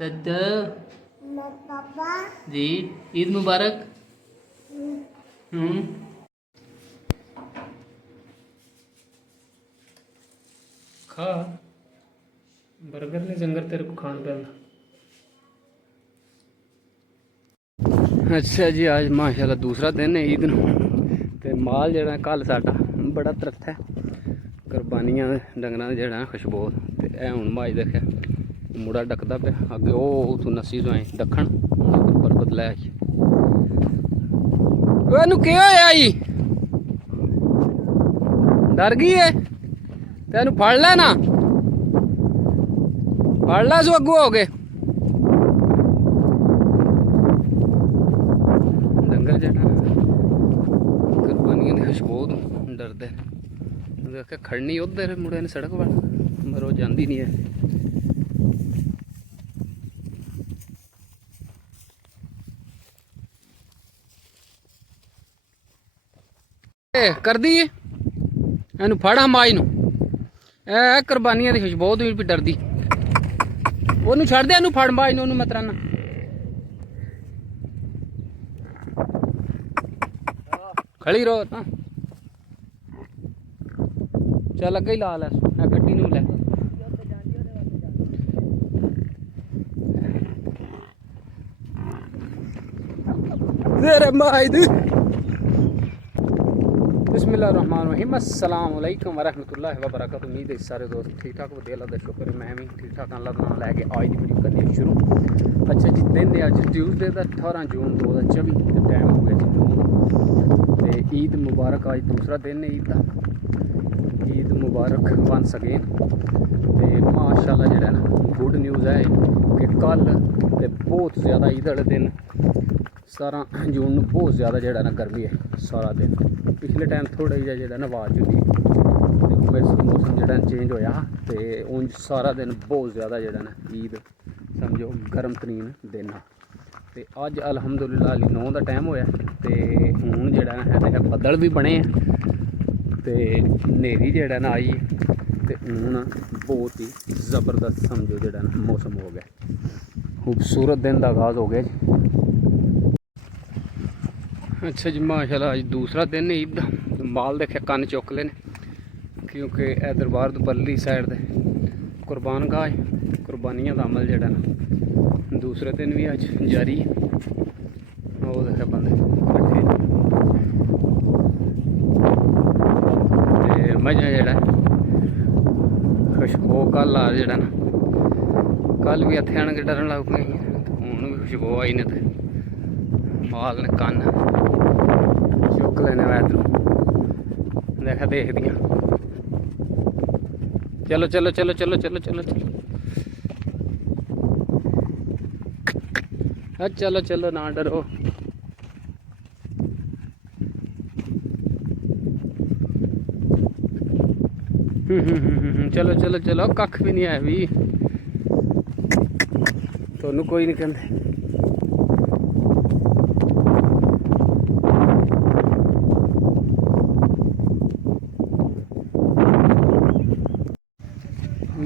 दादा जी ईद मुबारक। खा बर्गर ने जंगर तेरे को खान पैंदा। अच्छा जी, आज माशाल्लाह दूसरा दिन है ईद नूं ते माल जेह्ड़ा कल साडा बड़ा तरत्था है कुर्बानियां डंगरां दा जेह्ड़ा खुशबू ते ए हुण माज देखिया मुड़ा डकदा पिया अगे ओह उत्थों नस्सी तो आई दक्खण पर्वत लै आई। ओनू केह् होया ई डर गई है तेनू फड़ लेना फड़ ला सो अगू हो गए डंगर जेह्ड़ा कुर्बानियां दी खुशबू तो डरदे देखिया खड़नी उधर मुड़े ने सड़क वाल पर वो जांदी नहीं है। कर दी एनू फड़ हम माई नू ए कुर्बानियां दी खुशबू तो भी डरदी ओनू छड़ दे एनू फड़ माई नू ओनू मत रन खड़ी रहो ना चल अगे ही ला लै गड्डी नू लै तेरे माई दी। बिस्मिल्लाहिर्रहमानिर्रहीम अस्सलाम वालेकुम वरहमतुल्लाहि वबरकातुहू। उम्मीद है सारे दोस्त ठीक ठाक हो अल्लाह दा शुक्र है मैं भी ठीक ठाक अल्लाह दा नाम लैके आज दी वीडियो करनी शुरू। अच्छा जी दिन है अज ट्यूसडे का 18 जून 2024 ते टाइम हो गया जी 9 ते ईद मुबारक आज दूसरा दिन है ईद का ईद मुबारक वंस अगेन ते माशाल्लाह जेह्ड़ा ना गुड न्यूज़ है कि कल ते बहुत ज़्यादा ईद वाले दिन 17 जून नूं बहुत ज़्यादा जेह्ड़ा ना गर्मी है सारा दिन पिछले टाइम थोड़ा जिहा जेह्ड़ा ना आवाज़ होंदी मौसम जेह्ड़ा चेंज होया ते उंज सारा दिन बहुत ज़्यादा जेह्ड़ा ना ईद समझो गर्म तरीन दिन हा ते अज अलहमदुलिल्लाह अली 9 का टाइम होया ते हूँ जेह्ड़ा ना है बदल भी बने ते नेरी जेह्ड़ा ना आई ते हूँ बहुत ही ज़बरदस्त समझो जेह्ड़ा ना मौसम हो गया खूबसूरत दिन का आगाज़ हो गया जी। अच्छा जी माशाल्लाह आज दूसरा दिन है ईद का माल देखे कन्न चुक ले क्योंकि ए दरबार तो परली साइड दे कुर्बान गाह कुर्बानियां का अमल जेह्ड़ा ना दूसरे दिन भी अज जारी है वो देखे बंदे कट्ठे मजा जेह्ड़ा खुशबू कल आ जेह्ड़ा ना कल भी इत्थे आन के डरन लग पे हूँ भी खुशबू आई ने ते माल ने कन्न चुक लेने इधरों देखा देख दियाँ चलो चलो चलो चलो चलो चलो चलो चलो चलो ना डरो चलो चलो चलो कख भी नहीं है भी थोनू कोई नहीं कहते।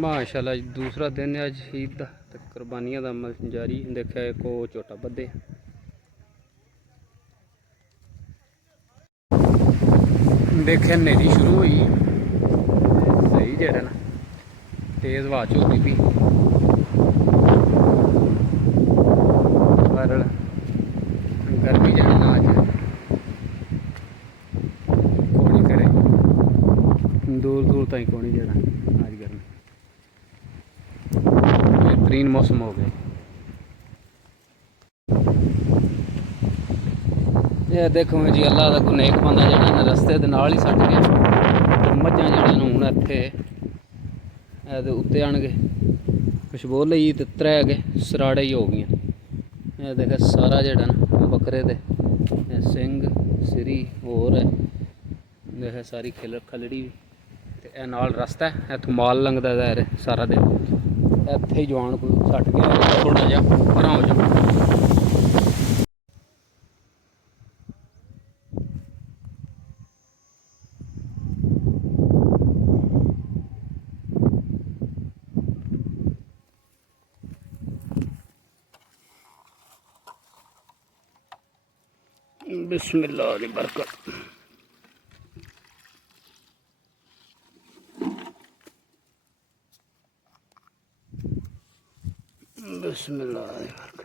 माशाल्लाह दूसरा दिन है अज ईद का तो कुर्बानियां का अमल जारी देखा एक झोटा बद्धे देखे नेरी शुरू हुई सही जेह्ड़ा ना तेज़ हवा चलती पी पर गर्मी जेह्ड़ी ना अज कोनी करे दूर दूर ताईं कोनी जेह्ड़ा अज गर्मी बेहतरीन मौसम हो गया। ये देखो जी अल्लाह का कोई नेक बंदा जेह्ड़ा ना रस्ते दे नाल ही सट गया मझां जेह्ड़ा ना हूँ इत्थे उत्ते आनगे खुशबू लई ते 3 गै सराड़े ही हो गई ये देखे सारा जेह्ड़ा ना बकरे दे सिंग सिरी होर देखे सारी खलड़ी ते नाल रस्ता है इत्थों माल लंघदा सारा दिन इत्थे ही जवान कोई सट गया थोड़ा जिहा परां हो जाओ। बिस्मिल्लाह दी बरकत। बिस्मिल्लाह दी बरकत।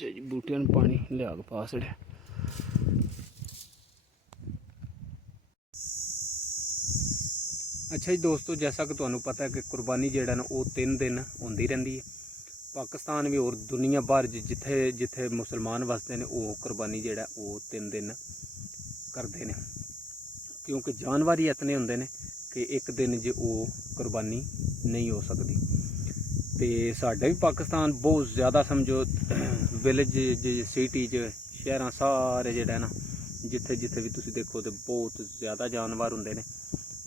जी बूटियां नूं पानी लिया के पा छड़िया। अच्छा जी दोस्तों, जैसा कि तुहानूं पता है कि कुर्बानी जिहड़ा ना वो 3 दिन होंदी रहिंदी है। पाकिस्तान भी और दुनिया भर जिथे जिथे मुसलमान वसदे ने वो कुर्बानी जिहड़ा वो 3 दिन करते हैं, क्योंकि जानवर ही इतने होंदे ने कि एक दिन च वो कुर्बानी नहीं हो सकती। तो साडा भी पाकिस्तान बहुत ज़्यादा समझो विलेज सिटी शहर सारे जिहड़ा ना जिथे जिथे भी तुसीं देखो तो बहुत ज़्यादा जानवर होंदे ने।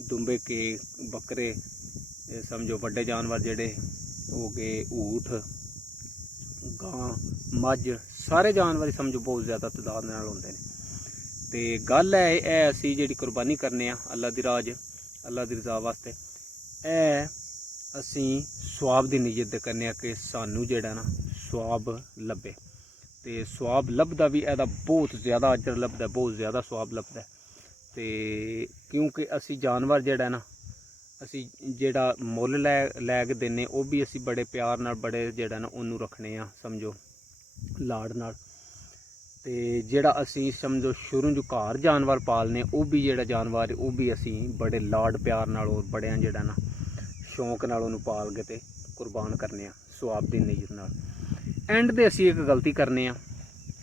दुंबे के बकरे समझो वड्डे जानवर जिहड़े हो गए, ऊठ गां मझ सारे जानवर समझो बहुत ज़्यादा तादाद नाल होंदे ने। ते गल है असी जिहड़ी कुर्बानी करने आ अल्लाह दी राज अल्लाह दी रज़ा वास्ते, असी सवाब दी नीयत दे करने कि सानू जिहड़ा ना सवाब लब्भे। ते सवाब लभदा भी एदा बहुत ज़्यादा अजर लभदा, बहुत ज़्यादा सवाब लभदा। ते क्योंकि असी जानवर जिहड़ा ना असी जिहड़ा मुੱਲ लै के दिन्ने वो भी असी बड़े प्यार नाल बड़े जिहड़ा ना उन्नू रखने आ समझो लाड़ नाल। ते जिहड़ा असी समझो शुरू जो घर जानवर पालने वो भी जिहड़ा जानवर वो भी असी बड़े लाड़ प्यार नाल और बड़े जिहड़ा ना शौक नाल उन्नू पाल के ते कुर्बान करने आ सवाब दी नीयत नाल। एंड ते असी एक गलती करने आ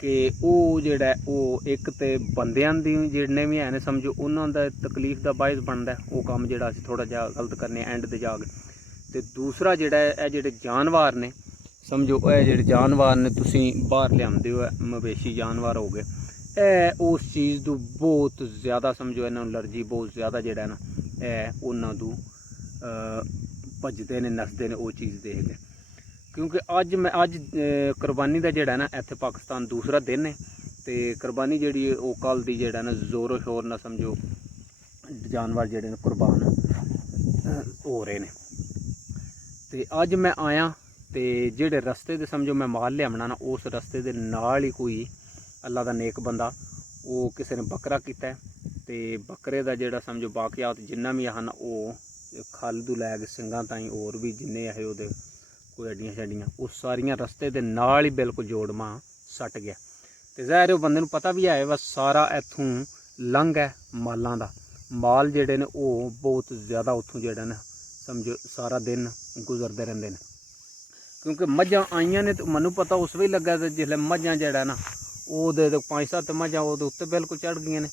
कि वो जिहड़ा वो एक तो बंदियां दी जिन्ने भी हैं समझो उन्होंने दा तकलीफ दा बायस बनता है वो काम जिहड़ा असी थोड़ा जिहा गलत करने एंड ते जाके। ते दूसरा जिहड़ा है जिहड़े जानवर ने समझो ये जिहड़े जानवर ने तुसीं बाहर लिआंदे हो मवेशी जानवर हो गए, उस चीज़ तो बहुत ज़्यादा समझो इन्हां नूं एलर्जी बहुत ज़्यादा जिहड़ा ना उन्हां तों भजदे ने नसदे ने वो चीज़ देख के। क्योंकि अज कुर्बानी का जिहड़ा ना इत्थे पाकिस्तान दूसरा दिन है। तो कुर्बानी जिहड़ी वो कल दी जिहड़ा ना जोरो शोर ना समझो जानवर जिहड़े ने कुर्बान हो रहे ने। ते अज मैं आया तो जिहड़े रस्ते दे समझो मैं माल लियावना ना उस रस्ते दे नाल ही कोई अल्लाह दा नेक बंदा वो किसी ने बकरा कीता है। ते बकरे दा जिहड़ा समझो बाकियात जिन्ना भी हन वो खल तों लै के सिंगां ताईं होर भी जिन्ने है ओहदे कोई हड्डियां शड्डियां वो सारियां रस्ते दे नाल ही बिल्कुल जोड़मा सट गया। तो ज़ाहिर बंदे नूं पता भी है बस सारा इत्थों लंघ है मालां दा माल जिहड़े ने वो बहुत ज़्यादा उत्थों जिहड़ा ना समझो सारा दिन गुजरते रहंदे ने। क्योंकि मझां आईयां ने तो मैनूं पता उस वे लग्गा ते जिसलै मझां जिहड़ा ना ओहदे 5-7 मझां ओहदे उत्ते बिल्कुल चढ़ गईयां ने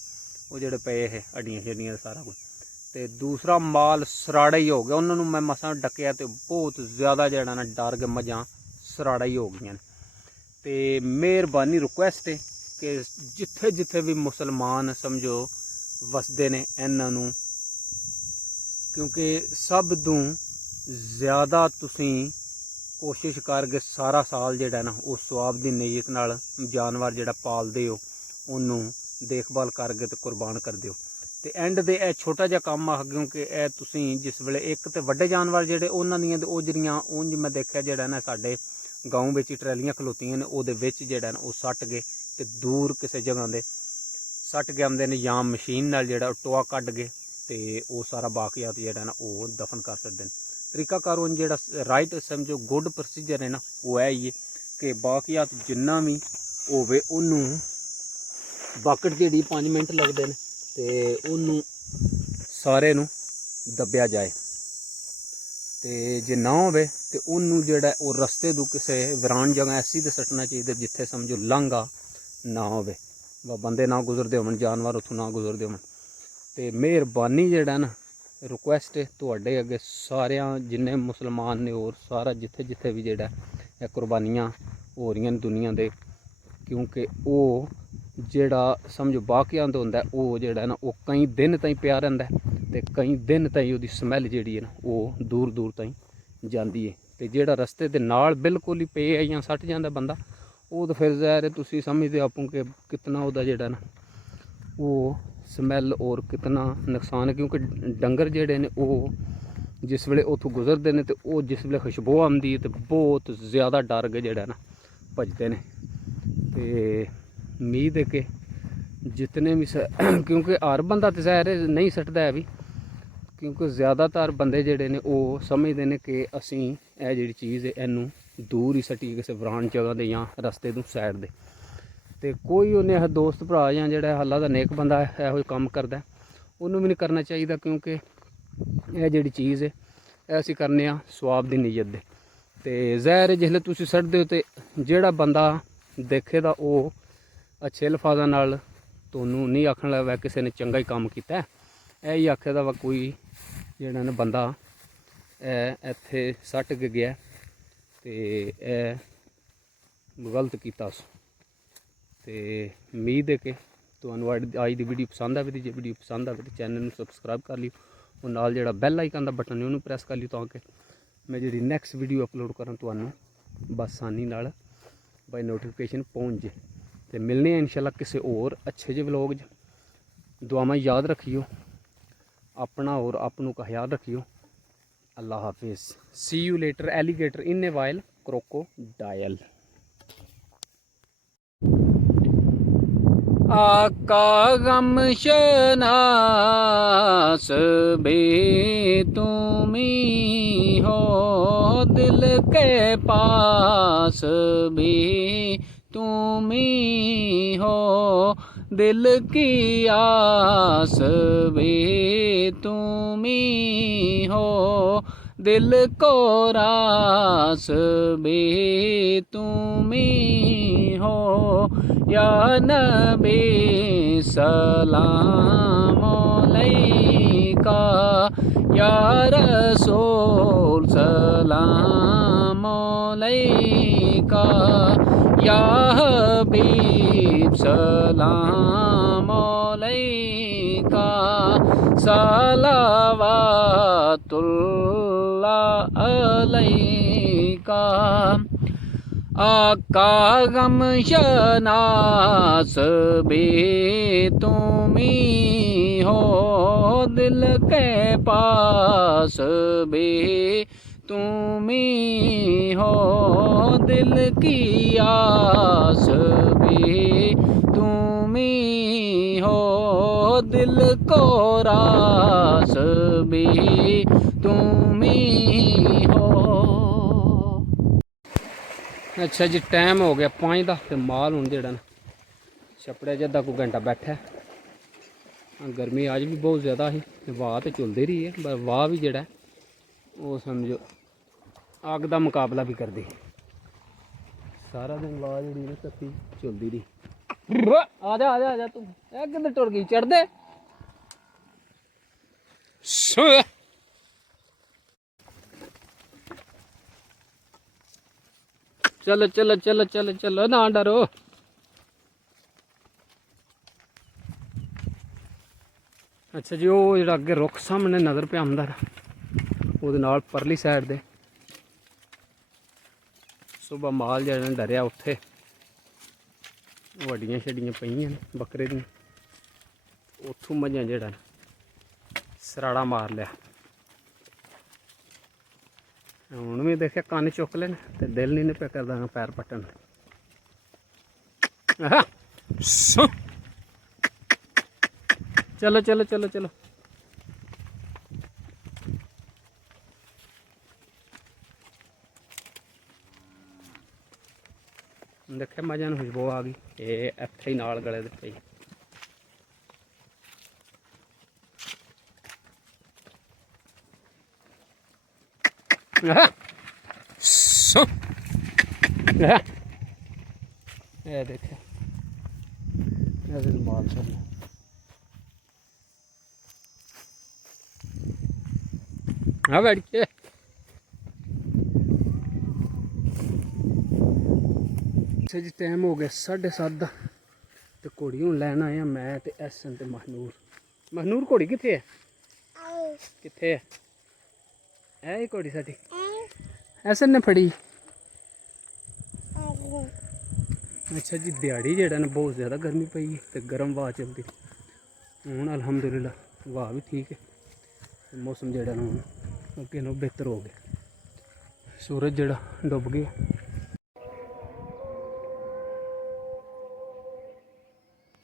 वो जिहड़े पे है हड्डियां शड्डियां सारा कुछ। ते दूसरा माल सराड़ा ही हो गया, उन्होंने मैं मसां डकिया तो बहुत ज़्यादा जिहड़ा ना डर के मझां सराड़ा ही हो गई। तो मेहरबानी रिक्वेस्ट है कि जिथे जिथे भी मुसलमान समझो वसदे ने इन्हां नूं, क्योंकि सब तों ज़्यादा तुसीं कोशिश करके सारा साल जिहड़ा ना वो सवाब दी नीयत नाल जानवर जिहड़ा पालदे हो उन्नू देखभाल करके ते कुर्बान करदे हो। ते एंड दे ए छोटा जिहा कम आ, क्योंकि ए तुसीं जिस वेले एक ते वड्डे जानवर जिहड़े उन्हां दियां ते ओजरियां उंज मैं देखिया जिहड़ा ना साडे गाँव विच ट्रैलियां खलोतियां ने ओहदे विच जिहड़ा ना वो सट के ते दूर किसी जगह दे सट के आंदे ने जां मशीन नाल जिहड़ा टोआ कड्ढ के ते वो सारा बाकियात जिहड़ा ना वो दफन कर सकदे ने। तरीकाकार उन जिहड़ा राइट समझो गुड प्रोसीजर है ना वो है ही कि बाकियात जिन्ना भी होवे उन्नू बकट जिहड़ी 5 मिनट लगदे ने ते उन्नू सारे नू दब्बिया जाए। ते जे ना होवे ते उन्नू जिहड़ा वो रस्ते तों किसी वीरान जगह ऐसी ते सट्टना चाहिए जिथे समझो लांघा ना होवे, बंदे ना गुजरदे होवन जानवर उत्थों ना गुजरदे होवन। ते मेहरबानी जिहड़ा ना रिक्वेस्ट है तुहाडे अगे सारियां जिन्ने मुसलमान ने और सारा जिथे जिथे भी जिहड़ा कुर्बानियां हो रही न दुनिया दे, क्योंकि वो जिहड़ा समझो बाकियात होंदा है वो जिहड़ा ना वो कई दिन ताईं पिया रहिंदा है ते कई दिन ताईं उहदी स्मैल जिहड़ी है ना वो दूर दूर ताईं जांदी है। ते जिहड़ा रस्ते दे नाल बिल्कुल ही पे जां सट जांदा बंदा ਉਹ ਤਾਂ ਫਿਰ ਜ਼ਾਹਿਰ ਹੈ ਤੁਸੀਂ ਸਮਝਦੇ ਆਪੋ ਕਿ ਕਿਤਨਾ ਉਹਦਾ ਜਿਹੜਾ ਨਾ ਉਹ ਸਮੈਲ ਔਰ ਕਿਤਨਾ ਨੁਕਸਾਨ ਹੈ, ਕਿਉਂਕਿ ਡੰਗਰ ਜਿਹੜੇ ਨੇ ਉਹ ਜਿਸ ਵੇਲੇ ਉੱਥੋਂ ਗੁਜ਼ਰਦੇ ਨੇ ਤੇ ਉਹ ਜਿਸ ਵੇਲੇ ਖੁਸ਼ਬੂ ਆਉਂਦੀ ਹੈ ਤੇ ਬਹੁਤ ਜ਼ਿਆਦਾ ਡਰ ਕੇ ਜਿਹੜਾ ਨਾ ਭੱਜਦੇ ਨੇ। ਤੇ ਉਮੀਦ ਹੈ ਕਿ ਜਿਤਨੇ ਵੀ ਕਿਉਂਕਿ ਹਰ ਬੰਦਾ ਤਾਂ ਜ਼ਾਹਿਰ ਹੈ ਨਹੀਂ ਸੱਟਦਾ ਹੈ ਵੀ, ਕਿਉਂਕਿ ਜ਼ਿਆਦਾਤਰ ਬੰਦੇ ਜਿਹੜੇ ਨੇ ਉਹ ਸਮਝਦੇ ਨੇ ਕਿ ਅਸੀਂ ਇਹ ਜਿਹੜੀ ਚੀਜ਼ ਹੈ ਇਹਨੂੰ ਦੂਰ ਹੀ ਸੱਟੀਏ ਕਿਸੇ ਵਿਰਾਨ ਜਗ੍ਹਾ 'ਤੇ ਜਾਂ ਰਸਤੇ ਤੋਂ ਸਾਈਡ ਦੇ। ਤੇ ਕੋਈ ਉਹਨੇ ਦੋਸਤ ਭਰਾ ਜਾਂ ਜਿਹੜਾ ਅੱਲਾ ਦਾ ਨੇਕ ਬੰਦਾ ਇਹੋ ਕੰਮ ਕਰਦਾ ਉਹਨੂੰ ਵੀ ਨਹੀਂ ਕਰਨਾ ਚਾਹੀਦਾ, ਕਿਉਂਕਿ ਇਹ ਜਿਹੜੀ ਚੀਜ਼ ਹੈ ਇਹ ਅਸੀਂ ਕਰਨੇ ਆ ਸਵਾਬ ਦੀ ਨੀਅਤ ਦੇ। ਤੇ ਜ਼ਾਹਿਰ ਹੈ ਜਿਸਲੇ ਤੁਸੀਂ ਸੱਟਦੇ ਹੋ ਤੇ ਜਿਹੜਾ ਬੰਦਾ ਦੇਖੇ ਦਾ ਉਹ ਅੱਛੇ ਲਫਾਜ਼ਾਂ ਨਾਲ ਤੁਹਾਨੂੰ ਨਹੀਂ ਆਖਣ ਲੱਗਾ ਕਿਸੇ ਨੇ ਚੰਗਾ ਹੀ ਕੰਮ ਕੀਤਾ, ਇਹ ਹੀ ਆਖੇ ਵਾ ਕੋਈ ਜਿਹੜਾ ਨਾ ਬੰਦਾ ਇੱਥੇ ਸੱਟ ਕੇ ਗਿਆ ਤੇ ਇਹ ਗਲਤ ਕੀਤਾ ਉਸ। ਤੇ ਉਮੀਦ ਹੈ ਕਿ ਤੁਹਾਨੂੰ ਅੱਜ ਦੀ ਵੀਡੀਓ ਪਸੰਦ ਆਵੇ, ਜੇ ਵੀਡੀਓ ਪਸੰਦ ਆਵੇ ਤਾਂ ਚੈਨਲ ਨੂੰ ਸਬਸਕ੍ਰਾਈਬ ਕਰ ਲਿਓ, ਉਹ ਨਾਲ ਜਿਹੜਾ ਬੈਲ ਆਈਕਨ ਦਾ ਬਟਨ ਹੈ ਉਹਨੂੰ ਪ੍ਰੈਸ ਕਰ ਲਿਓ, ਤਾਂ ਕਿ ਮੈਂ ਜਿਹੜੀ ਨੈਕਸਟ ਵੀਡੀਓ ਅਪਲੋਡ ਕਰਾਂ ਤੁਹਾਨੂੰ ਬਸਾਨੀ ਨਾਲ ਬਾਈ ਨੋਟੀਫਿਕੇਸ਼ਨ ਪਹੁੰਚ ਜੇ। ਤੇ ਮਿਲਨੇ ਆ ਇਨਸ਼ਾਅੱਲਾ ਕਿਸੇ ਹੋਰ ਅੱਛੇ ਜਿਹੇ ਵਲੋਗ 'ਚ। ਦੁਆਵਾਂ ਯਾਦ ਰੱਖਿਓ, अपना और अपनों का ख्याल रखियो। अल्लाह हाफिज़। See you later alligator in a while crocodile. आका गम शनास बे तुमी हो, दिल के पास भी तुमी हो, दिल की आस भी तुमी हो, दिल को रास भी तुमी हो। या नबी सलाम अलैका, या रसूल सलाम अलैका, या हबीब सलाम अलैका, सलावतुल्लाह अलैका। आका गम शनास भी तुमी हो, दिल के पास भी तुमी हो, दिल की आस भी तुमी हो, दिल को रास भी तुमी हो। अच्छा जी टाइम हो गया 5 ਦਾ ਤੇ ਮਾਲ ਹੁਣ ਜਿਹੜਾ ਨਾ ਛਪੜਿਆ ਜਿੱਦਾਂ ਕੋਈ ਘੰਟਾ ਬੈਠਾ। गर्मी आज भी बहुत ज़्यादा है, वाह तो चलती रही है, पर वाह भी जोड़ा वो समझो अग का मुकाबला भी करती। सारा दिन वाह जी कत्ती चलती रही। आजा आजा आजा तू किधर टुर गई चढ़ दे। चलो चलो चलो चलो चलो ना डरो। अच्छा जी वो जो अगे रुख सामने नज़र पे आंदा वो परली साइड दे सुबह माल जरा डरिया उत्थे वड्डियां छड्डियां पईयां बकरे दी, उत्थों मझां जड़ा सराड़ा मार लिया। हुण भी देखिया कन्न चुक ले ते दिल नहीं पे करदा पैर पट्टन। चलो चलो चलो चलो देखे मजा न खुशबू आ गई। ये इत्थे ही नाल गले दे पई। ये देखे माल चलना। हाँ बैठ के अच्छा जी टाइम हो गया 7:30 का तो घोड़ी हूँ लैन आया मैं ते एहसन ते महनूर। महनूर घोड़ी कित्थे है? कित्थे है? ऐ घोड़ी साडी एहसन ने फड़ी। अच्छा जी दिहाड़ी जेड़ा ना बहुत ज़्यादा गर्मी पई है तो गर्म हवा चलती हूँ अलहमदुलिल्लाह हवा भी ठीक है मौसम जेड़ा ना हूँ अगे नो बेहतर हो गया सूरज जेड़ा डुब गया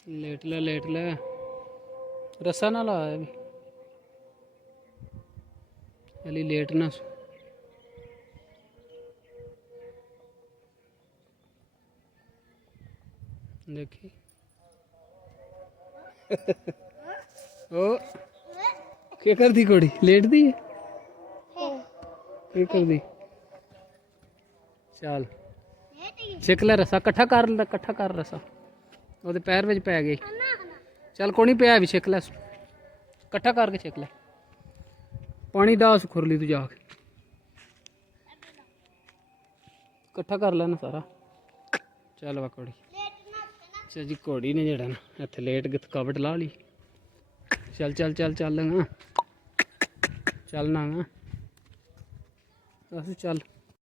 लेट ले रस्सा ना ला अभी अली लेट ना देखी ओ क्या कर दी घोड़ी लेट दी है क्या कर दी चल छिक ले रस्सा कट्ठा कर रस्सा ਉਹਦੇ ਪੈਰ ਵਿੱਚ ਪੈ ਗਈ ਚੱਲ ਕੋਈ ਨਹੀਂ ਪਿਆ ਵੀ ਛਿੱਕ ਲੈ ਇਕੱਠਾ ਕਰਕੇ ਛਿੱਕ ਲੈ ਪਾਣੀ ਦਾ ਸੁਖਰਲੀ ਤੂੰ ਜਾ ਕੇ ਇਕੱਠਾ ਕਰ ਲੈਣਾ ਸਾਰਾ ਚੱਲ ਵਾ ਘੋੜੀ ਅੱਛਾ ਜੀ ਘੋੜੀ ਨੇ ਜਿਹੜਾ ਨਾ ਇੱਥੇ ਲੇਟ ਕੇ ਥਕਾਵਟ ਲਾ ਲਈ ਚੱਲ ਨਾ ਬਸ ਚੱਲ